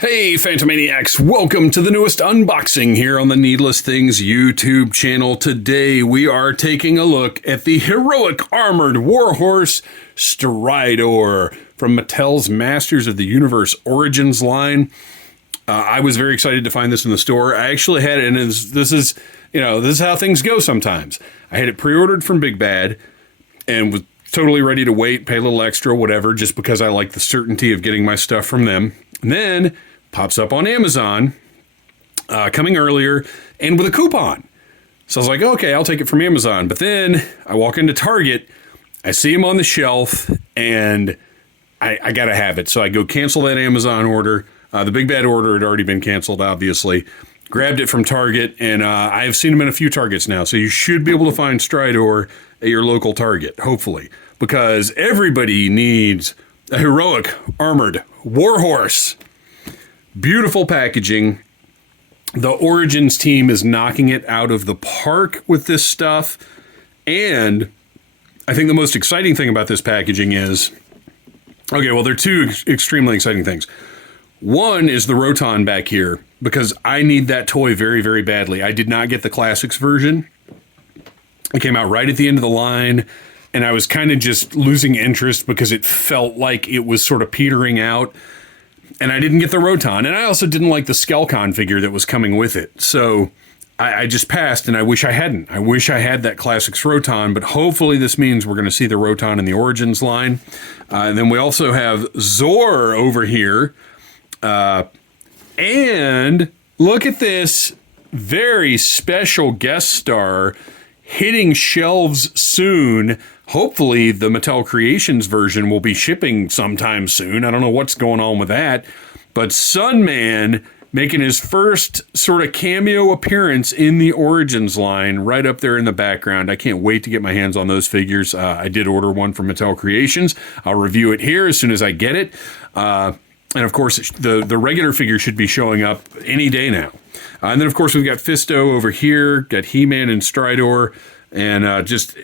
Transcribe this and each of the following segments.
Hey Phantomaniacs, welcome to the newest unboxing here on the Needless Things YouTube channel. Today we are taking a look at the heroic armored warhorse Stridor from Mattel's Masters of the Universe Origins line. I was very excited to find this in the store. I actually had it, and this is how things go sometimes. I had it pre-ordered from Big Bad and was totally ready to wait, pay a little extra, whatever, just because I like the certainty of getting my stuff from them. And then pops up on Amazon, coming earlier, and with a coupon. So I was like, okay, I'll take it from Amazon. But then I walk into Target, I see him on the shelf, and I gotta have it. So I go cancel that Amazon order. The Big Bad order had already been canceled, obviously. Grabbed it from Target, and I have seen them in a few Targets now. So you should be able to find Stridor at your local Target, hopefully. Because everybody needs a heroic armored warhorse. Beautiful packaging. The Origins team is knocking it out of the park with this stuff. And I think the most exciting thing about this packaging is, okay, well, there are two extremely exciting things. One is the Roton back here, because I need that toy very, very badly. I did not get the Classics version. It came out right at the end of the line, and I was kind of just losing interest because it felt like it was sort of petering out. And I didn't get the Roton, and I also didn't like the Skelcon figure that was coming with it. So I just passed, and I wish I hadn't. I wish I had that Classics Roton, but hopefully this means we're going to see the Roton in the Origins line. And then we also have Zor over here. And look at this very special guest star hitting shelves soon. Hopefully the Mattel Creations version will be shipping sometime soon. I don't know what's going on with that. But Sunman making his first sort of cameo appearance in the Origins line right up there in the background. I can't wait to get my hands on those figures. I did order one from Mattel Creations. I'll review it here as soon as I get it. And of course, the regular figure should be showing up any day now. And then, of course, we've got Fisto over here, got He-Man and Stridor, and just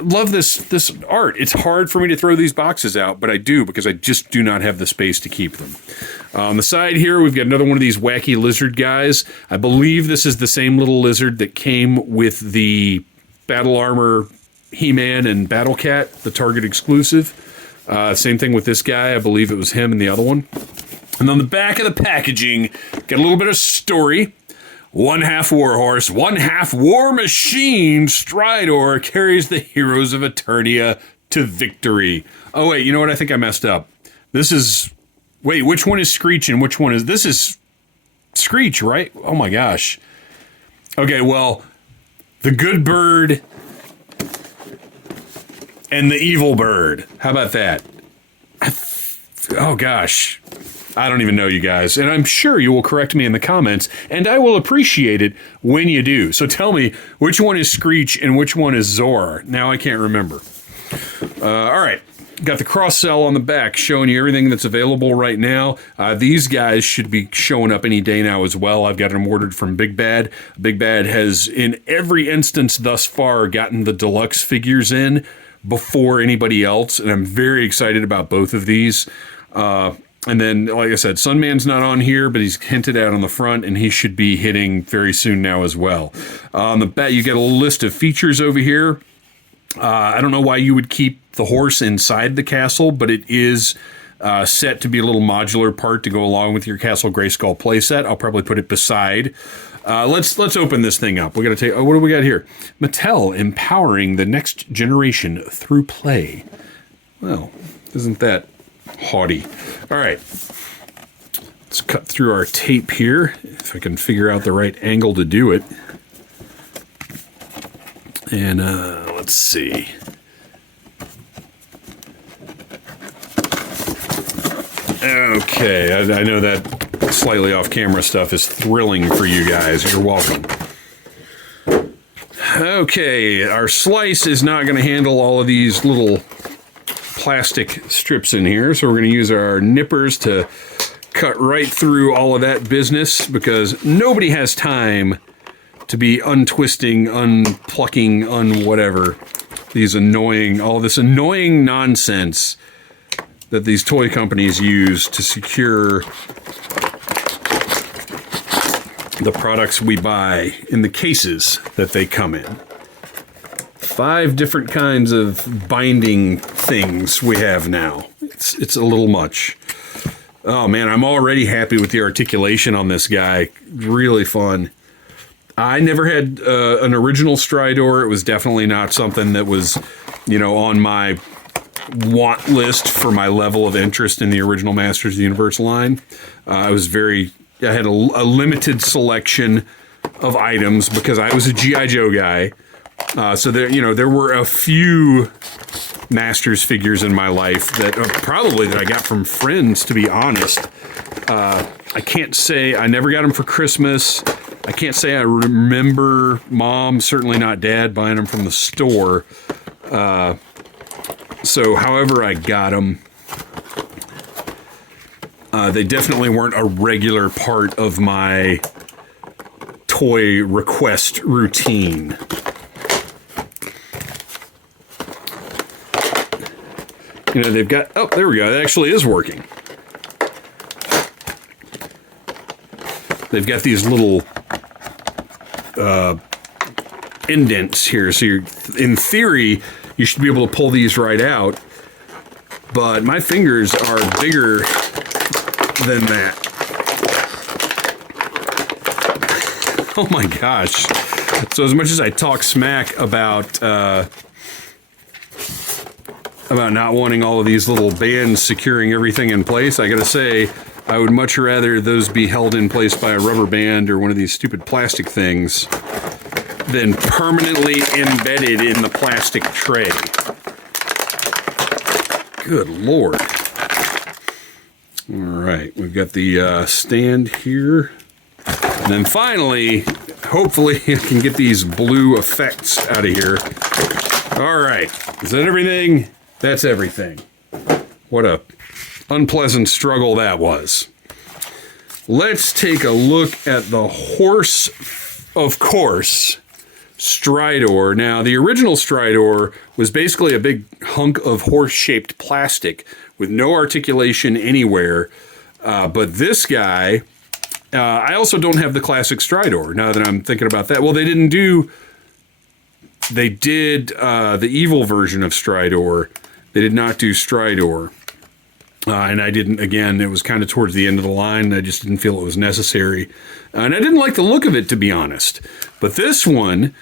love this art. It's hard for me to throw these boxes out, but I do because I just do not have the space to keep them. On the side here, we've got another one of these wacky lizard guys. I believe this is the same little lizard that came with the Battle Armor He-Man and Battle Cat, the Target exclusive. Same thing with this guy. I believe it was him and the other one. And on the back of the packaging, got a little bit of story. One half warhorse, one half war machine. Stridor carries the heroes of Eternia to victory. Oh, wait, you know what? I think I messed up. This is... Wait, which one is Screech and which one is... This is Screech, right? Oh, my gosh. Okay, well, the good bird and the evil bird. How about that? Oh, gosh. I don't even know, you guys. And I'm sure you will correct me in the comments, and I will appreciate it when you do. So tell me, which one is Screech and which one is Zor? Now I can't remember. All right. Got the cross-sell on the back showing you everything that's available right now. These guys should be showing up any day now as well. I've got them ordered from Big Bad. Big Bad has, in every instance thus far, gotten the deluxe figures in before anybody else, and I'm very excited about both of these. And then, like I said, Sunman's not on here, but he's hinted at on the front, and he should be hitting very soon now as well. On the back, you get a list of features over here. I don't know why you would keep the horse inside the castle, but it is set to be a little modular part to go along with your Castle Grayskull playset. I'll probably put it beside. Let's open this thing up. We got to take. Oh, what do we got here? Mattel empowering the next generation through play. Well, isn't that haughty? All right, let's cut through our tape here, if I can figure out the right angle to do it. And let's see. Okay, I know that slightly off-camera stuff is thrilling for you guys. You're welcome. Okay, our slice is not going to handle all of these little plastic strips in here, so we're going to use our nippers to cut right through all of that business, because nobody has time to be untwisting, unplucking, whatever. All this annoying nonsense that these toy companies use to secure the products we buy in the cases that they come in. 5 different kinds of binding things we have now. It's a little much. Oh man, I'm already happy with the articulation on this guy. Really fun. I never had an original Stridor. It was definitely not something that was, you know, on my want list for my level of interest in the original Masters of the Universe line. I had a limited selection of items because I was a G.I. Joe guy. So there were a few Masters figures in my life that probably that I got from friends, to be honest. I can't say I never got them for Christmas. I can't say I remember Mom, certainly not Dad, buying them from the store. So however I got them, they definitely weren't a regular part of my toy request routine. You know, they've got, oh, there we go. It actually is working. They've got these little indents here. So in theory, you should be able to pull these right out. But my fingers are bigger than that. Oh my gosh. So as much as I talk smack about not wanting all of these little bands securing everything in place, I gotta say, I would much rather those be held in place by a rubber band or one of these stupid plastic things than permanently embedded in the plastic tray. Good Lord. All right, we've got the stand here. And then finally, hopefully I can get these blue effects out of here. All right, is that everything? That's everything. What a unpleasant struggle that was. Let's take a look at the horse, of course, Stridor. Now, the original Stridor was basically a big hunk of horse-shaped plastic with no articulation anywhere. But this guy, I also don't have the classic Stridor, now that I'm thinking about that. Well, they did the evil version of Stridor. They did not do Stridor. And I didn't, again, it was kind of towards the end of the line. I just didn't feel it was necessary. And I didn't like the look of it, to be honest. But this one,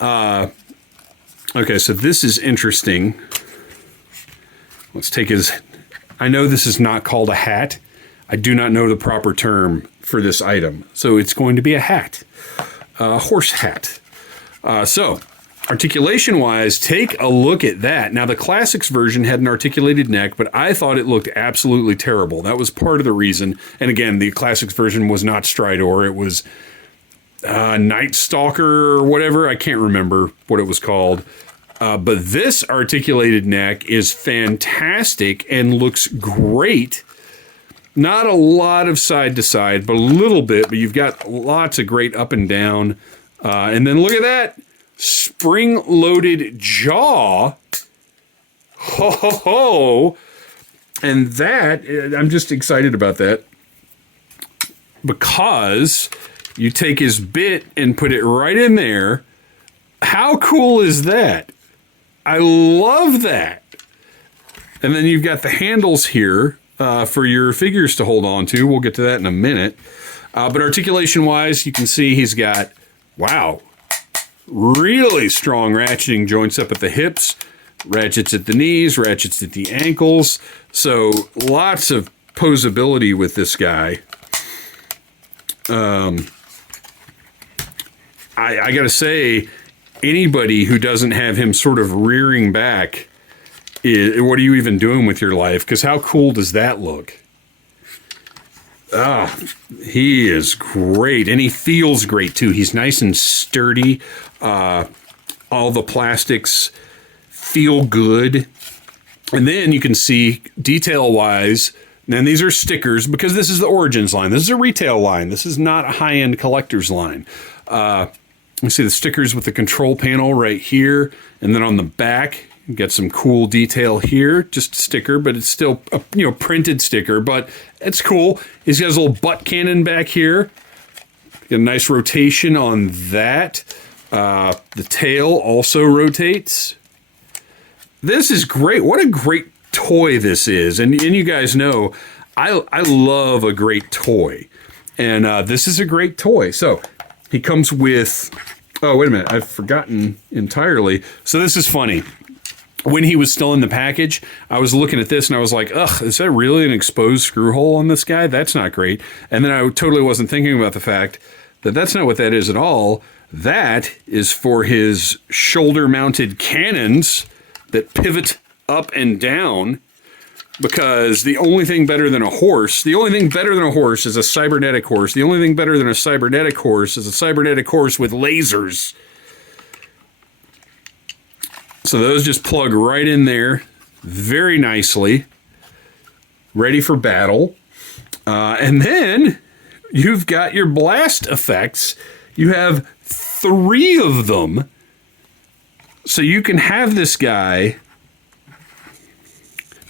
okay, so this is interesting. Let's take his, I know this is not called a hat. I do not know the proper term for this item. So it's going to be a hat, a horse hat. So articulation-wise, take a look at that. Now, the Classics version had an articulated neck, but I thought it looked absolutely terrible. That was part of the reason. And again, the Classics version was not Stridor. It was Night Stalker or whatever. I can't remember what it was called. But this articulated neck is fantastic and looks great. Not a lot of side to side, but a little bit. But you've got lots of great up and down. And then look at that. Spring-loaded jaw. Ho, ho, ho. And that, I'm just excited about that. Because you take his bit and put it right in there. How cool is that? I love that. And then you've got the handles here for your figures to hold on to. We'll get to that in a minute. But articulation-wise, you can see he's got, wow, really strong ratcheting joints up at the hips, ratchets at the knees, ratchets at the ankles. So lots of posability with this guy. I gotta say, anybody who doesn't have him sort of rearing back, what are you even doing with your life? Because how cool does that look? He is great, and he feels great too. He's nice and sturdy. All the plastics feel good. And then you can see detail-wise, and these are stickers because this is the Origins line. This is a retail line. This is not a high-end collector's line. You see the stickers with the control panel right here, and then on the back, you get some cool detail here. Just a sticker, but it's still a printed sticker, but it's cool. He's got his little butt cannon back here. Get a nice rotation on that. The tail also rotates. This is great. What a great toy this is. And you guys know, I love a great toy. And this is a great toy. So he comes with, oh, wait a minute. I've forgotten entirely. So this is funny. When he was still in the package, I was looking at this and I was like, ugh, is that really an exposed screw hole on this guy? That's not great. And then I totally wasn't thinking about the fact that that's not what that is at all. That is for his shoulder-mounted cannons that pivot up and down, because the only thing better than a horse is a cybernetic horse. The only thing better than a cybernetic horse is a cybernetic horse with lasers. So those just plug right in there very nicely, ready for battle. And then you've got your blast effects. You have 3 of them. So you can have this guy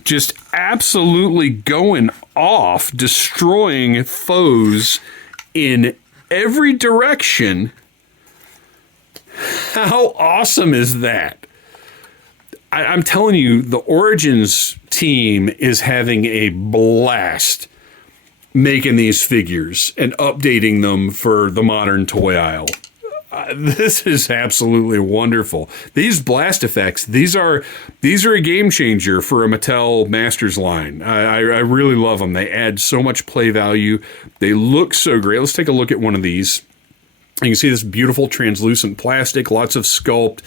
just absolutely going off, destroying foes in every direction. How awesome is that? I'm telling you, the Origins team is having a blast making these figures and updating them for the modern toy aisle. This is absolutely wonderful. These blast effects, these are a game changer for a Mattel Masters line. I really love them. They add so much play value. They look so great. Let's take a look at one of these. You can see this beautiful translucent plastic, lots of sculpt,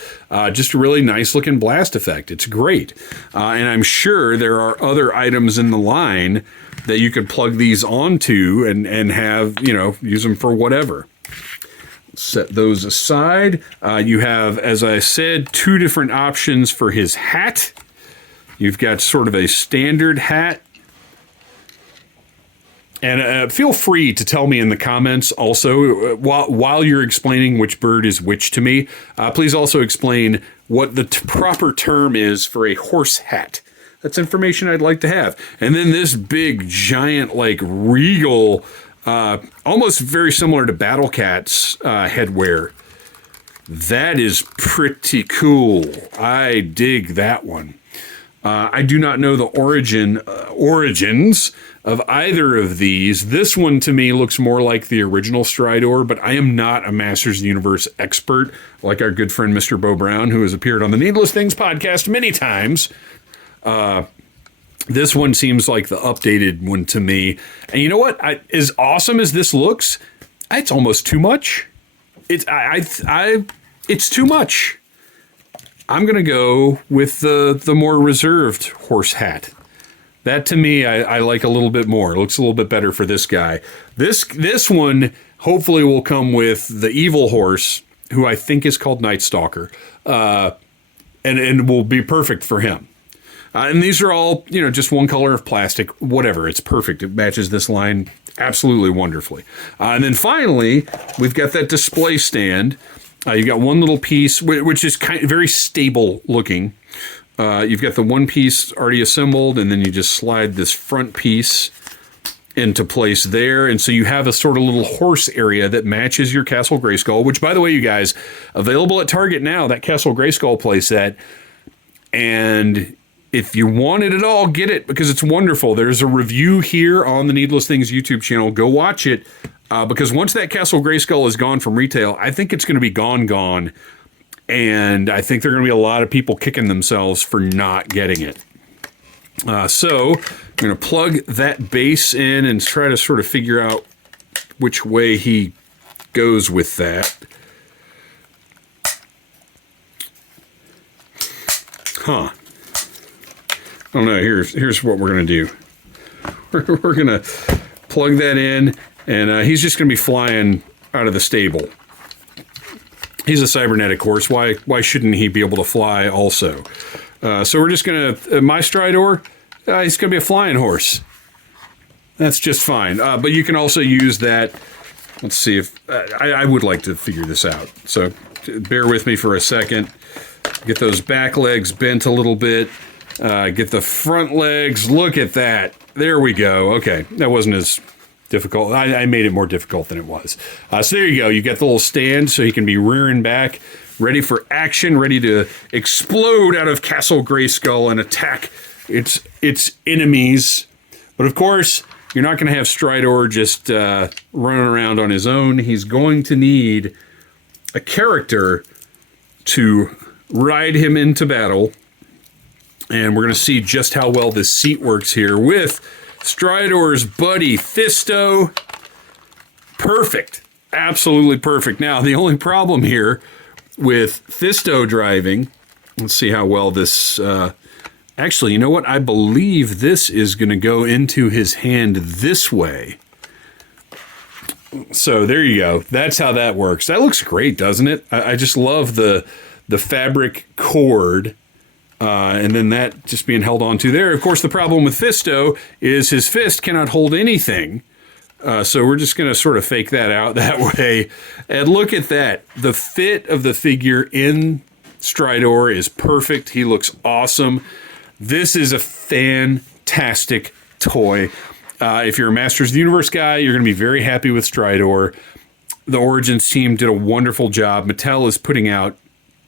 just a really nice looking blast effect. It's great. And I'm sure there are other items in the line that you could plug these onto and have, use them for whatever. Set those aside. You have, as I said, 2 different options for his hat. You've got sort of a standard hat. And feel free to tell me in the comments also, while you're explaining which bird is which to me, please also explain what the proper term is for a horse hat. That's information I'd like to have. And then this big, giant, like regal, almost very similar to Battle Cat's headwear. That is pretty cool. I dig that one. I do not know the origins of either of these. This one to me looks more like the original Stridor, but I am not a Masters of the Universe expert like our good friend Mr. Bo Brown, who has appeared on the Needless Things podcast many times. This one seems like the updated one to me. And you know what? As awesome as this looks, it's almost too much. It's too much. I'm going to go with the more reserved horse hat. That to me, I like a little bit more. It looks a little bit better for this guy. This one hopefully will come with the evil horse, who I think is called Night Stalker, and will be perfect for him. And these are all, just one color of plastic, whatever. It's perfect. It matches this line absolutely wonderfully. And then finally, we've got that display stand. You've got one little piece, which is very stable looking. You've got the one piece already assembled, and then you just slide this front piece into place there. And so you have a sort of little horse area that matches your Castle Grayskull, which, by the way, you guys, available at Target now, that Castle Grayskull playset. And if you want it at all, get it, because it's wonderful. There's a review here on the Needless Things YouTube channel. Go watch it, because once that Castle Grayskull is gone from retail, I think it's going to be gone. And I think there are going to be a lot of people kicking themselves for not getting it. So I'm going to plug that base in and try to sort of figure out which way he goes with that. I don't know. Here's what we're going to do. We're going to plug that in, and he's just going to be flying out of the stable. He's a cybernetic horse. Why shouldn't he be able to fly also? So we're just going to, my Stridor, he's going to be a flying horse. That's just fine. But you can also use that. Let's see if, I would like to figure this out. So bear with me for a second. Get those back legs bent a little bit. Get the front legs. Look at that. There we go. Okay, that wasn't as difficult. I made it more difficult than it was. So there you go. You get the little stand so he can be rearing back, ready for action, ready to explode out of Castle Grayskull and attack its enemies. But of course, you're not going to have Stridor just running around on his own. He's going to need a character to ride him into battle. And we're going to see just how well this seat works here with Stridor's buddy, Fisto. Perfect. Absolutely perfect. Now, the only problem here with Fisto driving, let's see how well this... actually, you know what? I believe this is going to go into his hand this way. So there you go. That's how that works. That looks great, doesn't it? I just love the fabric cord. And then that just being held onto there. Of course, the problem with Fisto is his fist cannot hold anything. So we're just going to sort of fake that out that way. And look at that. The fit of the figure in Stridor is perfect. He looks awesome. This is a fantastic toy. If you're a Masters of the Universe guy, you're going to be very happy with Stridor. The Origins team did a wonderful job. Mattel is putting out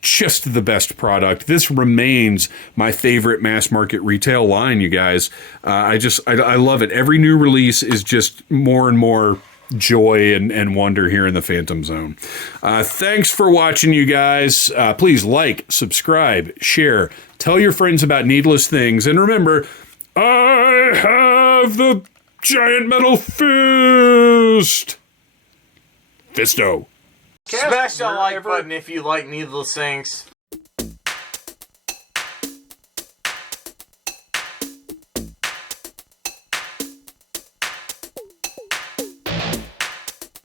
just the best product. This remains my favorite mass market retail line, you guys. I love it. Every new release is just more and more joy and wonder here in the Phantom Zone. Thanks for watching, you guys. Please like, subscribe, share, tell your friends about Needless Things, and remember, I have the giant metal fist. Fisto. Smash that like button if you like Needless Things.